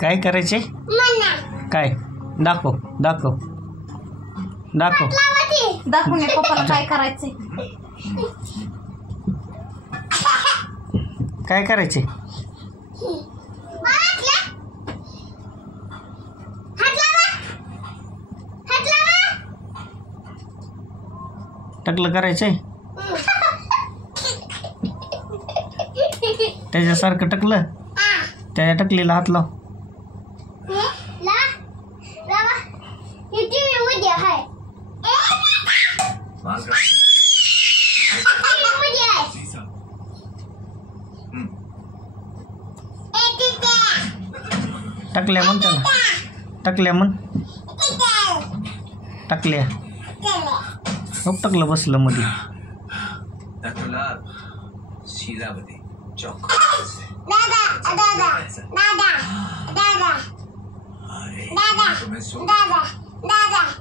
काय करायचे? काय? दाखव दाखव दाखव दाखवून पप्पाला काय करायचंय. काय करायचे? टकलं करायचंय त्याच्यासारखं टकलं. त्याच्या टकलीला हात लाव. टकल्या म्हण त्याला. टकल्या म्हण. टकल्या. खूप टकलं बसलं मध्ये. दादा